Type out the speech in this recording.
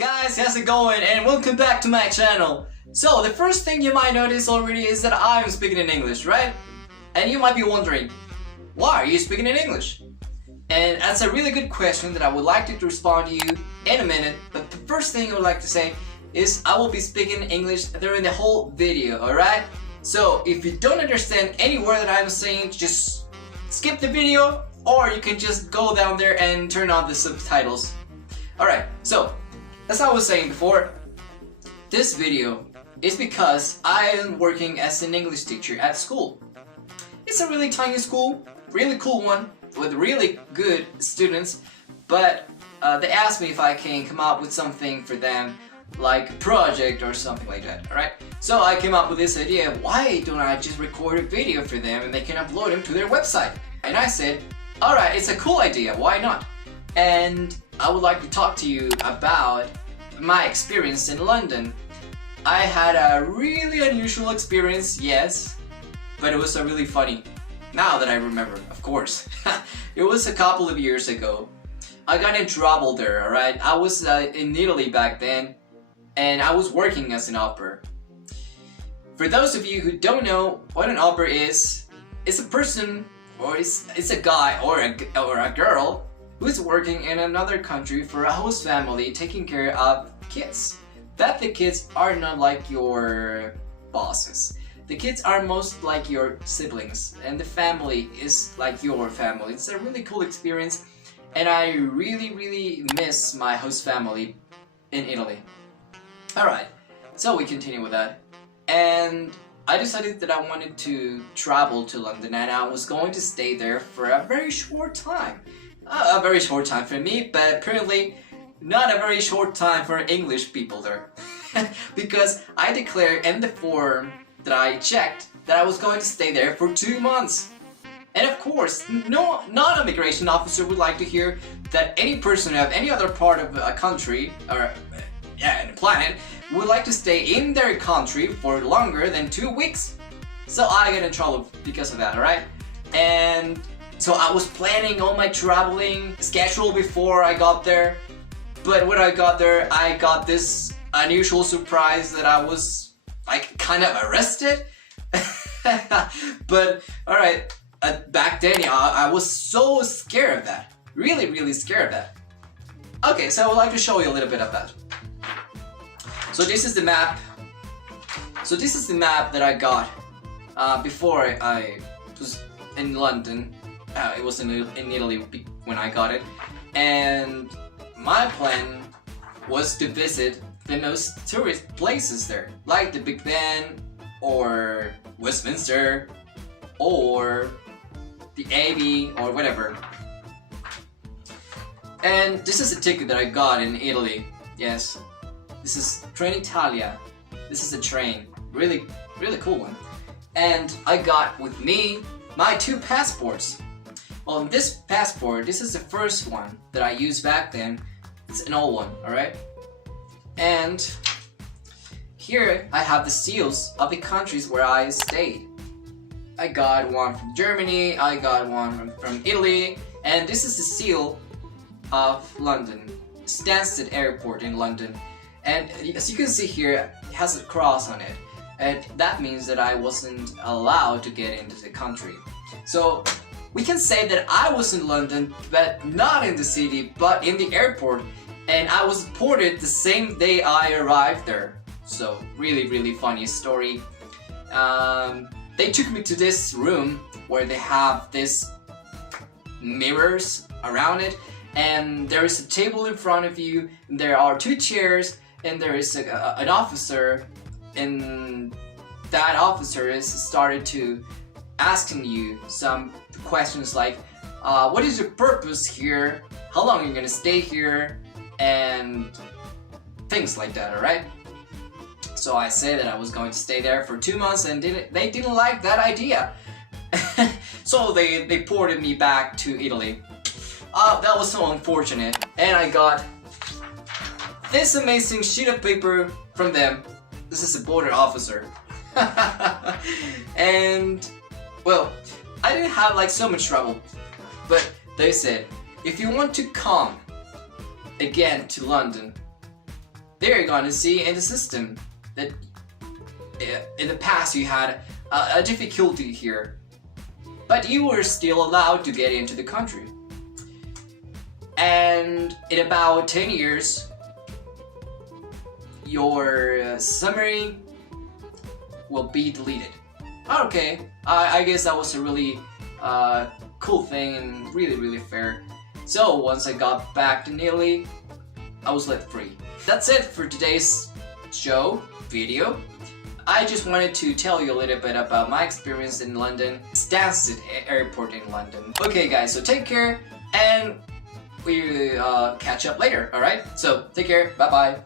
guys, how's it going? And welcome back to my channel. So the first thing you might notice already is that I'm speaking in English, right? And you might be wondering, why are you speaking in English? And that's a really good question that I would like to respond to you in a minute. But the first thing I would like to say is I will be speaking English during the whole video, alright? So if you don't understand any word that I'm saying, just skip the video, or you can just go down there and turn on the subtitles. Alright, so as I was saying before, this video is because I am working as an English teacher at school. It's a really tiny school, really cool one, with really good students, but they asked me if I can come up with something for them, like a project or something like that, alright? So I came up with this idea, why don't I just record a video for them and they can upload them to their website? And I said, alright, it's a cool idea, why not? And I would like to talk to you about my experience in London. I had a really unusual experience, yes, but it was a really funny. Now that I remember, of course. It was a couple of years ago. I got in trouble there, alright? I was in Italy back then, and I was working as an Aupair. For those of you who don't know what an Aupair is, it's a person, or it's a guy or a girl who's working in another country for a host family taking care of kids. But the kids are not like your bosses. The kids are most like your siblings, and the family is like your family. It's a really cool experience, and I really miss my host family in Italy. Alright, so we continue with that. And I decided that I wanted to travel to London, and I was going to stay there for a very short time. A very short time for me, but apparently not a very short time for English people there. Because I declared in the form that I checked that I was going to stay there for 2 months. And of course, no non-immigration officer would like to hear that any person of any other part of a country, or in the planet, would like to stay in their country for longer than 2 weeks. So I got in trouble because of that, alright? And so I was planning all my traveling schedule before I got there. But when I got there, I got this unusual surprise that I was like kind of arrested. But alright, back then I was so scared of that. Really scared of that. Okay, so I would like to show you a little bit of that. So this is the map. So this is the map that I got before I was in London. It was in Italy when I got it. And my plan was to visit the most tourist places there, like the Big Ben, or Westminster, or the Abbey, or whatever. And this is a ticket that I got in Italy. Yes, this is Trenitalia. This is a train, really cool one. And I got with me my 2 passports. Well, this passport, this is the first one that I used back then. It's an old one, alright? And here I have the seals of the countries where I stayed. I got one from Germany, I got one from Italy, and this is the seal of London, Stansted Airport in London. And as you can see here, it has a cross on it, and that means that I wasn't allowed to get into the country. So we can say that I was in London, but not in the city, but in the airport, and I was deported the same day I arrived there. So really funny story. They took me to this room where they have this mirrors around it, and there is a table in front of you, and there are 2 chairs, and there is an officer, and that officer is started to asking you some questions like, what is your purpose here? How long are you gonna stay here? And things like that, alright? So I said that I was going to stay there for 2 months, and they didn't like that idea. So they deported me back to Italy. That was so unfortunate. And I got this amazing sheet of paper from them. This is a border officer. And well, I didn't have like so much trouble, but they said, if you want to come again to London, they're gonna see in the system that in the past you had a difficulty here, but you were still allowed to get into the country. And in about 10 years, your summary will be deleted. Okay, I guess that was a really cool thing and really fair. So once I got back to Italy, I was left free. That's it for today's video. I just wanted to tell you a little bit about my experience in London, Stansted Airport in London. Okay guys, so take care and we catch up later, alright? So take care, bye bye.